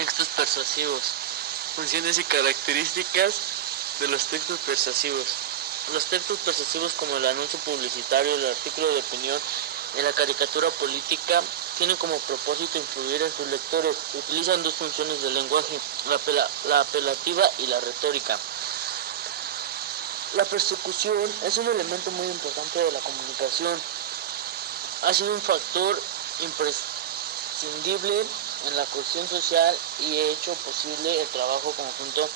Textos persuasivos. Funciones y características de los textos persuasivos. Los textos persuasivos, como el anuncio publicitario, el artículo de opinión y la caricatura política, tienen como propósito influir en sus lectores. Utilizan dos funciones del lenguaje, la apelativa y la retórica. La persecución es un elemento muy importante de la comunicación. Ha sido un factor imprescindible en la cohesión social y ha hecho posible el trabajo conjunto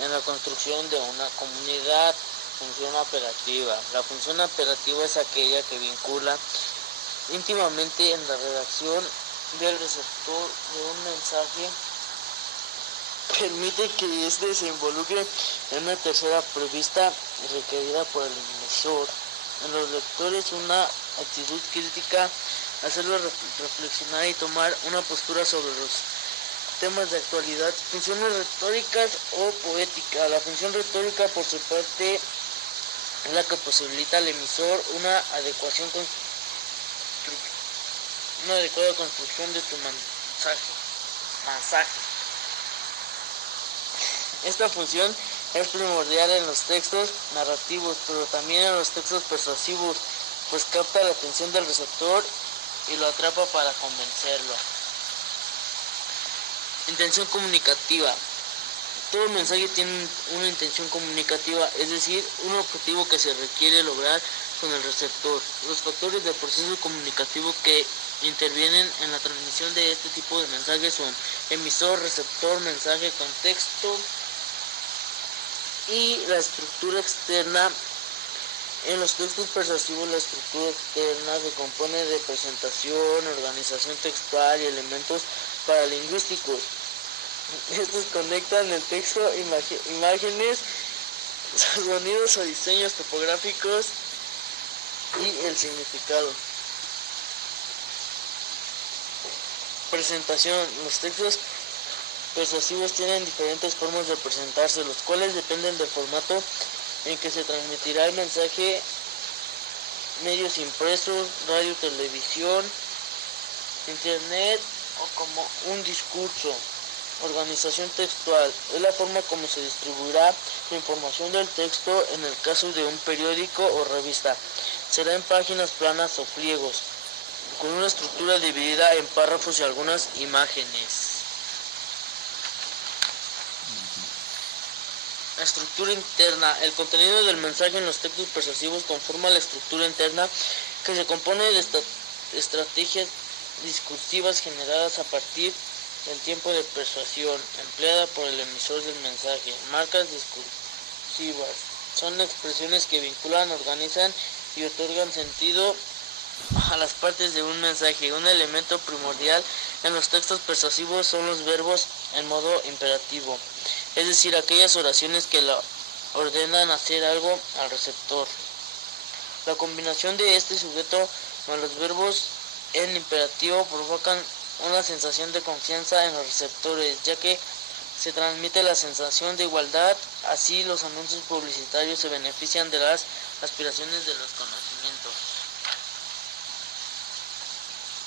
en la construcción de una comunidad. Función apelativa. La función apelativa es aquella que vincula íntimamente en la redacción del receptor de un mensaje, permite que éste se involucre en una tercera prevista y requerida por el emisor. En los lectores una actitud crítica, hacerlos reflexionar y tomar una postura sobre los temas de actualidad. Funciones retóricas o poética. La función retórica, por su parte, es la que posibilita al emisor una adecuada construcción de tu mensaje. Esta función es primordial en los textos narrativos, pero también en los textos persuasivos, pues capta la atención del receptor y lo atrapa para convencerlo. Intención comunicativa. Todo mensaje tiene una intención comunicativa, es decir, un objetivo que se requiere lograr con el receptor. Los factores del proceso comunicativo que intervienen en la transmisión de este tipo de mensajes son emisor, receptor, mensaje, contexto y la estructura externa. En los textos persuasivos, la estructura externa se compone de presentación, organización textual y elementos paralingüísticos. Estos conectan el texto, imágenes, sonidos o diseños topográficos y el significado. Presentación. Los textos persuasivos tienen diferentes formas de presentarse, los cuales dependen del formato en que se transmitirá el mensaje: medios impresos, radio, televisión, internet o como un discurso. Organización textual es la forma como se distribuirá la información del texto en el caso de un periódico o revista. Será en páginas planas o pliegos, con una estructura dividida en párrafos y algunas imágenes. La estructura interna. El contenido del mensaje en los textos persuasivos conforma la estructura interna, que se compone de estrategias discursivas generadas a partir del tiempo de persuasión empleada por el emisor del mensaje. Marcas discursivas son expresiones que vinculan, organizan y otorgan sentido a las partes de un mensaje. Un elemento primordial en los textos persuasivos son los verbos en modo imperativo, es decir, aquellas oraciones que ordenan hacer algo al receptor. La combinación de este sujeto con los verbos en imperativo provocan una sensación de confianza en los receptores, ya que se transmite la sensación de igualdad. Así, los anuncios publicitarios se benefician de las aspiraciones de los conocimientos.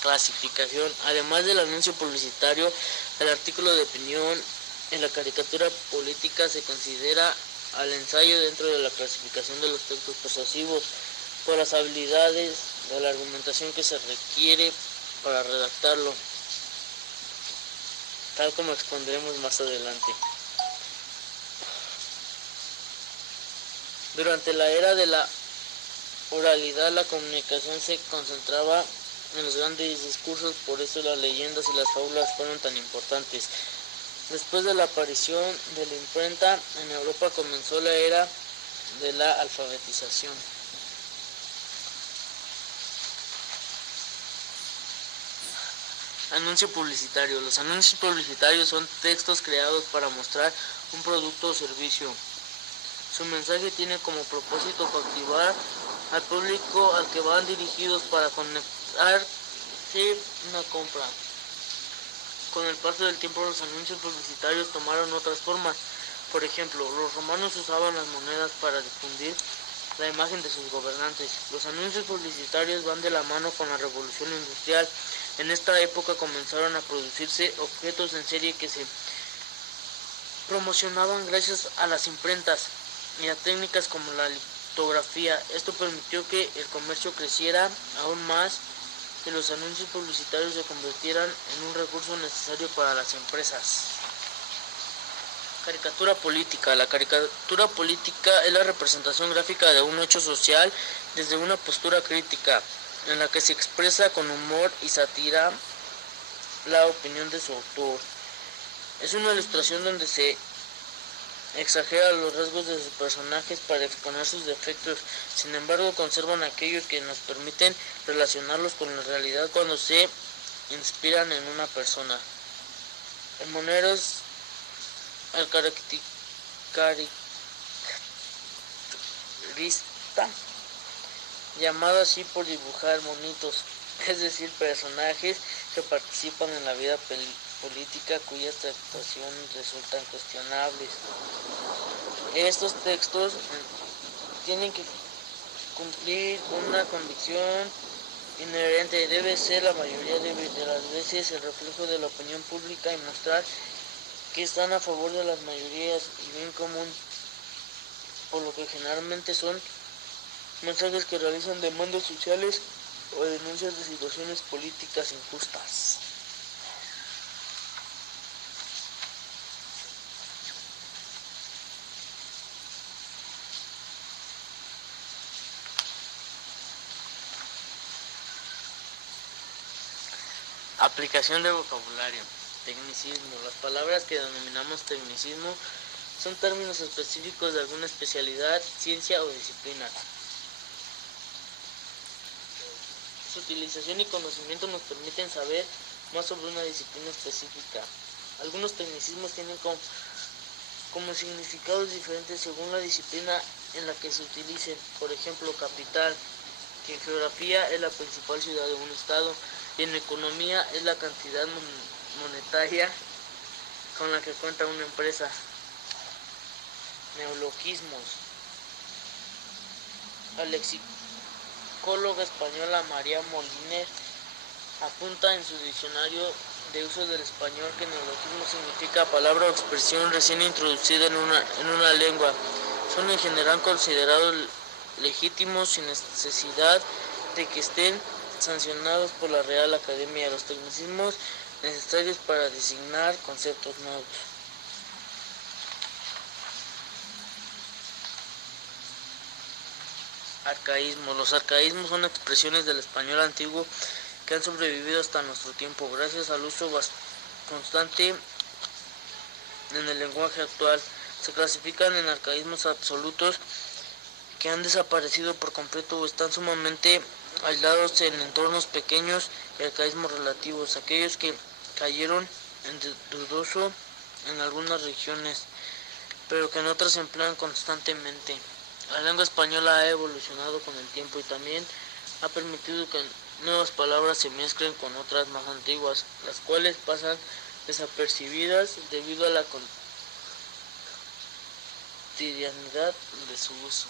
Clasificación. Además del anuncio publicitario, el artículo de opinión en la caricatura política se considera al ensayo dentro de la clasificación de los textos persuasivos por las habilidades de la argumentación que se requiere para redactarlo, tal como expondremos más adelante. Durante la era de la oralidad, la comunicación se concentraba en los grandes discursos, por eso las leyendas y las fábulas fueron tan importantes. Después de la aparición de la imprenta, en Europa comenzó la era de la alfabetización. Anuncio publicitario. Los anuncios publicitarios son textos creados para mostrar un producto o servicio. Su mensaje tiene como propósito cautivar al público al que van dirigidos para conectarse una compra. Con el paso del tiempo, los anuncios publicitarios tomaron otras formas. Por ejemplo, los romanos usaban las monedas para difundir la imagen de sus gobernantes. Los anuncios publicitarios van de la mano con la revolución industrial. En esta época comenzaron a producirse objetos en serie que se promocionaban gracias a las imprentas y a técnicas como la litografía. Esto permitió que el comercio creciera aún más, que los anuncios publicitarios se convirtieran en un recurso necesario para las empresas. Caricatura política. La caricatura política es la representación gráfica de un hecho social desde una postura crítica, en la que se expresa con humor y sátira la opinión de su autor. Es una ilustración donde se exagera los rasgos de sus personajes para exponer sus defectos, sin embargo conservan aquellos que nos permiten relacionarlos con la realidad cuando se inspiran en una persona. El monero es el caricaturista, llamado así por dibujar monitos, es decir, personajes que participan en la vida política cuyas actuaciones resultan cuestionables. Estos textos tienen que cumplir una convicción inherente, debe ser la mayoría de las veces el reflejo de la opinión pública y mostrar que están a favor de las mayorías y bien común, por lo que generalmente son mensajes que realizan demandas sociales o denuncias de situaciones políticas injustas. Aplicación de vocabulario. Tecnicismo. Las palabras que denominamos tecnicismo son términos específicos de alguna especialidad, ciencia o disciplina. Su utilización y conocimiento nos permiten saber más sobre una disciplina específica. Algunos tecnicismos tienen como significados diferentes según la disciplina en la que se utilicen. Por ejemplo, capital, que en geografía es la principal ciudad de un estado, y en economía es la cantidad monetaria con la que cuenta una empresa. Neologismos. La lexicóloga española María Moliner apunta en su diccionario de uso del español que neologismo significa palabra o expresión recién introducida en una lengua. Son en general considerados legítimos sin necesidad de que estén sancionados por la Real Academia. Los tecnicismos necesarios para designar conceptos nuevos. Arcaísmos. Los arcaísmos son expresiones del español antiguo que han sobrevivido hasta nuestro tiempo gracias al uso constante en el lenguaje actual. Se clasifican en arcaísmos absolutos, que han desaparecido por completo o están sumamente aislados en entornos pequeños, y arcaísmos relativos, aquellos que cayeron en desuso en algunas regiones, pero que en otras se emplean constantemente. La lengua española ha evolucionado con el tiempo y también ha permitido que nuevas palabras se mezclen con otras más antiguas, las cuales pasan desapercibidas debido a la cotidianidad de su uso.